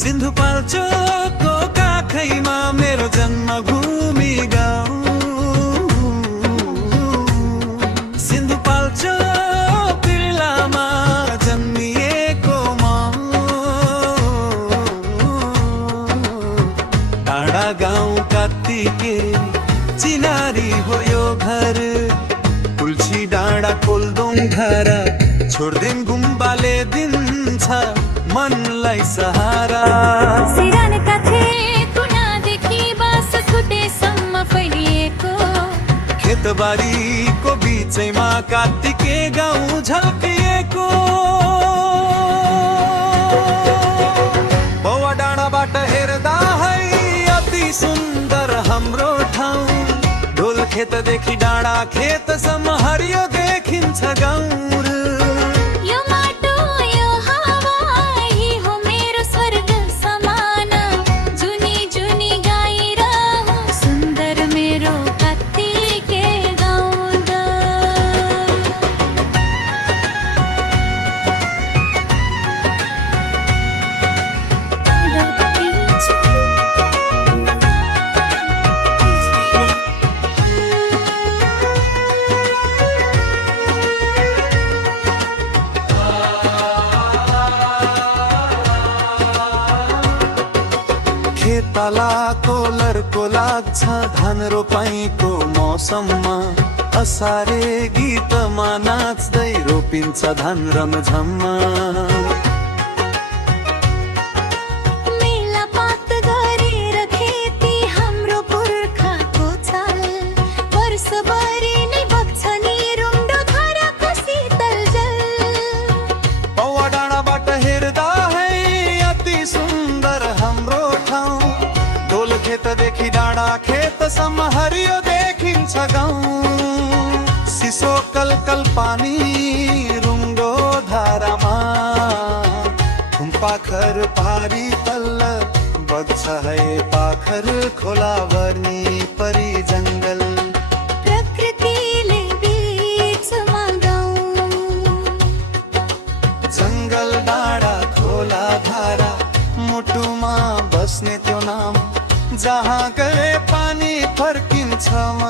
सिन्धुपाल्चोकको काखैमा मेरो जन्मभूमि गाउँ। सिन्धुपाल्चोक बिर्लामा जन्मिएको म। टाढा गाउँ कात्तिके चिनारी हो यो घर। तुलसी डाँडा कोलदोङ धारा छोड्दिन गुम्बाले दिन्छ मनलाई सहारा। सिरान काथे कुनादेखि बाँसखुट्टेसम्म फैलिएको खेतबारीको बिचैमा कात्तिके गाउँ झल्किएको। पौवा डाँडाबाट हेर्दा है अति सुन्दर हाम्रो ठाउँ। ढोल खेतदेखि डाँडा खेतसम्म हरियो देखिन्छ गाउँ। खेतालाको लर्को लाग्छ धान रोपाइँको मौसममा। असारे गीतमा नाच्दै रोपिन्छ धान रमझममा। मेलापात गरेर खेती हाम्रो पुर्खाको चाल। वर्षभरि नै बग्छ नि रुङ्डो धाराको शीतल जल। पौवा डाँडाबाट हेर्दा है अति सुन्दर हाम्रो ठाउँ। ढोल खेतदेखि डाँडा खेतसम्म हरियो देखिन्छ गाउँ। सिसो कलकल पानी रुङ्गो धारामा। पाखर पारी तल्ल बग्छ है पाखर खोला वर्णी परी जङ्गल। प्रकृतिले बीचमा गाउँ। जङ्गल डाँडा खोला धारा मुटुमा बस्ने त्यो नाम। जहाँ गए पानी फर्किन्छ मन।